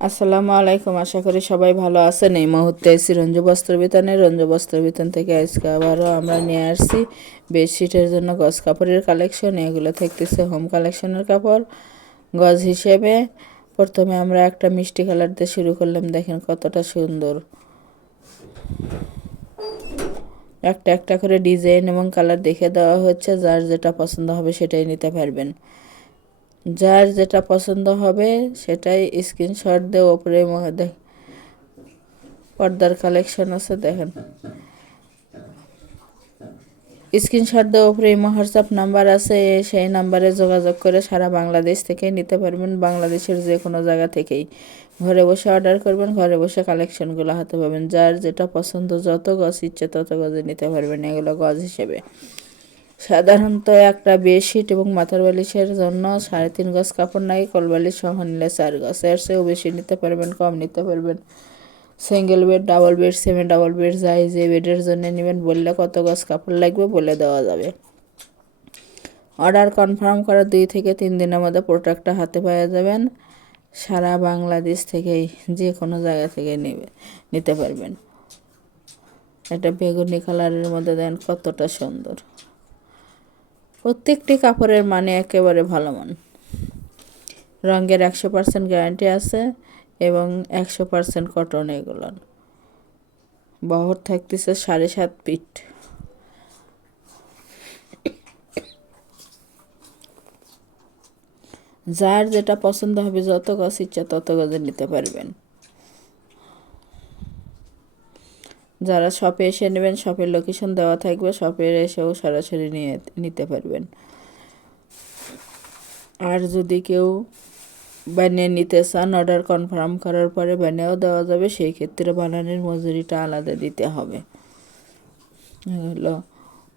আসসালামু আলাইকুম, আশা করি সবাই ভালো আছেন। এই মুহূর্তে এসি রঞ্জু বস্ত্রবিতানে, রঞ্জু বস্ত্রবিতান থেকে আজকে আবারও আমরা নিয়ে আসছি বেডশিটের জন্য গজ কাপড়ের কালেকশন। এগুলো থাকতেছে হোম কালেকশনের কাপড় গজ হিসেবে। প্রথমে আমরা একটা মিষ্টি কালার দিয়ে শুরু করলাম, দেখেন কতটা সুন্দর। একটা একটা করে ডিজাইন এবং কালার দেখে দেওয়া হচ্ছে, যার যেটা পছন্দ হবে সেটাই নিতে পারবেন। যার যেটা পছন্দ হবে সেটাই স্ক্রিনশট দিয়ে ওপরে পর্দার কালেকশন আছে, দেখেন স্ক্রিনশট দিয়ে ওপরে হোয়াটসঅ্যাপ নাম্বার আছে, সেই নাম্বারে যোগাযোগ করে সারা বাংলাদেশ থেকে নিতে পারবেন। বাংলাদেশের যে কোনো জায়গা থেকেই ঘরে বসে অর্ডার করবেন, ঘরে বসে কালেকশনগুলো হাতে পাবেন। যার যেটা পছন্দ, যত গজ ইচ্ছে তত গজে নিতে পারবেন। এগুলো গজ হিসেবে সাধারণত একটা বেডশিট এবং মাথার বালিশের জন্য 3.5 গজ কাপড় লাগে। কোলবালিশ সহ নিলে 4 গজ, এর চেয়েও বেশি নিতে পারবেন, কম নিতে পারবেন। Single bed, double bed, semi double bed, যাই যে বেডের জন্য নেবেন বললে কত গজ কাপড় লাগবে বলে দেওয়া যাবে। অর্ডার কনফার্ম করার 2 থেকে 3 দিনের মধ্যে প্রোডাক্টটা হাতে পেয়ে যাবেন। সারা বাংলাদেশ থেকেই যে কোনো জায়গা থেকে নিতে পারবেন। এটা বেগুনি কালারের মধ্যে দেন কতটা সুন্দর। প্রত্যেকটি কাপড়ের মানে একেবারে ভালো মান। রঙের 100% গ্যারান্টি আছে এবং 100% কটন। এগুলো বহর থাকতেছে 7.5 ফিট। যার যেটা পছন্দ হবে, যত গজ ইচ্ছা তত গজে নিতে পারবেন। যারা শপে এসে নেবেন, শপের লোকেশন দেওয়া থাকবে, শপে এসেও সরাসরি নিতে পারবেন। আর যদি কেউ বানিয়ে নিতে চান, অর্ডার কনফার্ম করার পরে বানিয়েও দেওয়া যাবে, সেই ক্ষেত্রে বানানোর মজুরিটা আলাদা দিতে হবে। হলো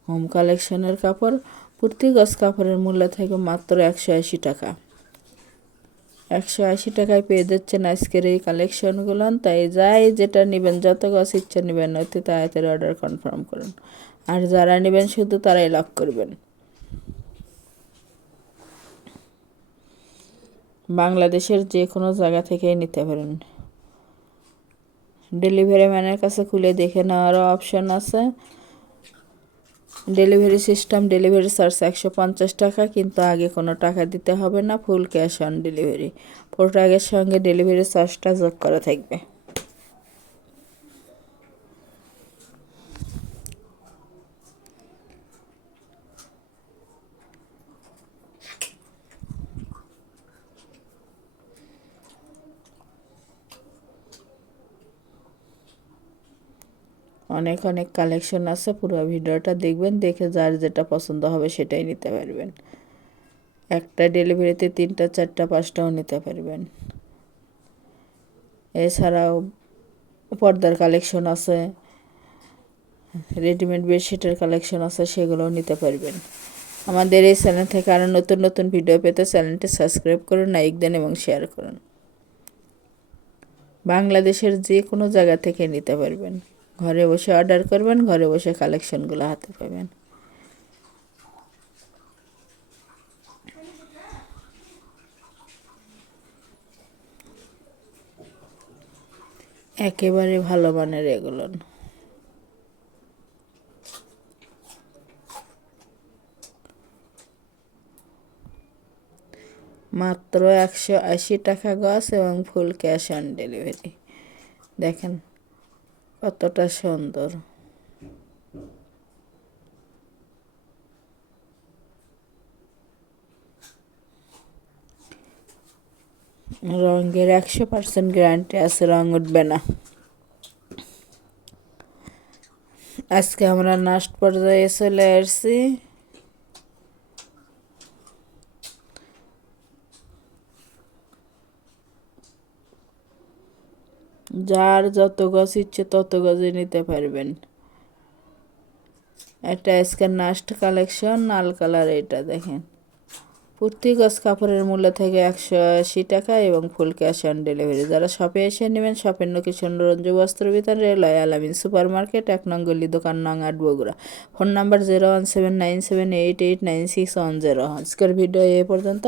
হোম কালেকশনের কাপড়। প্রতি গজ কাপড়ের মূল্য থাকে মাত্র 180 টাকা। 180 টাকায় পেয়ে যাচ্ছেন আজকের এই কালেকশনগুলো। তাই যাই যেটা নেবেন, যত গজ ইচ্ছা নেবেন, অতি তাড়াতাড়ি অর্ডার কনফার্ম করুন। আর যারা নেবেন শুধু তারাই লক করবেন। বাংলাদেশের যে কোনো জায়গা থেকেই নিতে পারেন। ডেলিভারি ম্যানের কাছে খুলে দেখে নেওয়ারও অপশন আছে। ডেলিভারি সিস্টেম, ডেলিভারি চার্জ 150 টাকা, কিন্তু আগে কোনো টাকা দিতে হবে না, ফুল ক্যাশ অন ডেলিভারি। প্রোডাক্টের সঙ্গে ডেলিভারি চার্জটা যোগ করা থাকবে। অনেক অনেক কালেকশন আছে, পুরো ভিডিওটা দেখবেন, দেখে যার যেটা পছন্দ হবে সেটাই নিতে পারবেন। একটা ডেলিভারিতে 3টা 4টা 5টাও নিতে পারবেন। এছাড়াও পর্দার কালেকশন আছে, রেডিমেড বেডশিটের কালেকশন আছে, সেগুলোও নিতে পারবেন। আমাদের এই চ্যানেল থেকে আরও নতুন নতুন ভিডিও পেতে চ্যানেলটি সাবস্ক্রাইব করুন, লাইক দেন এবং শেয়ার করুন। বাংলাদেশের যে কোনো জায়গা থেকে নিতে পারবেন। ঘরে বসে অর্ডার করবেন, ঘরে বসে কালেকশনগুলো হাতে পাবেন। একেবারে ভালো মানের এগুলো। মাত্র 180 টাকা গজ এবং ফুল ক্যাশ অন ডেলিভারি। দেখেন কতটা সুন্দর। রঙের 100% গ্যারান্টি আছে, রং উঠবে না। আজকে আমরা লাস্ট পর্যায়ে চলে আসছি। যার যত গজ ইচ্ছে তত গজে নিতে পারবেন। এটা আজকের লাস্ট কালেকশন, লাল কালার। এটা দেখেন প্রতি গজ কাপড়ের মূল্য থেকে 180 টাকা এবং ফুল ক্যাশ অন ডেলিভারি। যারা শপে এসে নেবেন, শপের লোকেশন রঞ্জু বস্ত্রবিতান, রেলওয়ে আলামিন সুপার মার্কেট, 1 নং গলি, দোকান নং 8, বগুড়া। Phone number 01797889610। আজকের ভিডিও এ পর্যন্ত।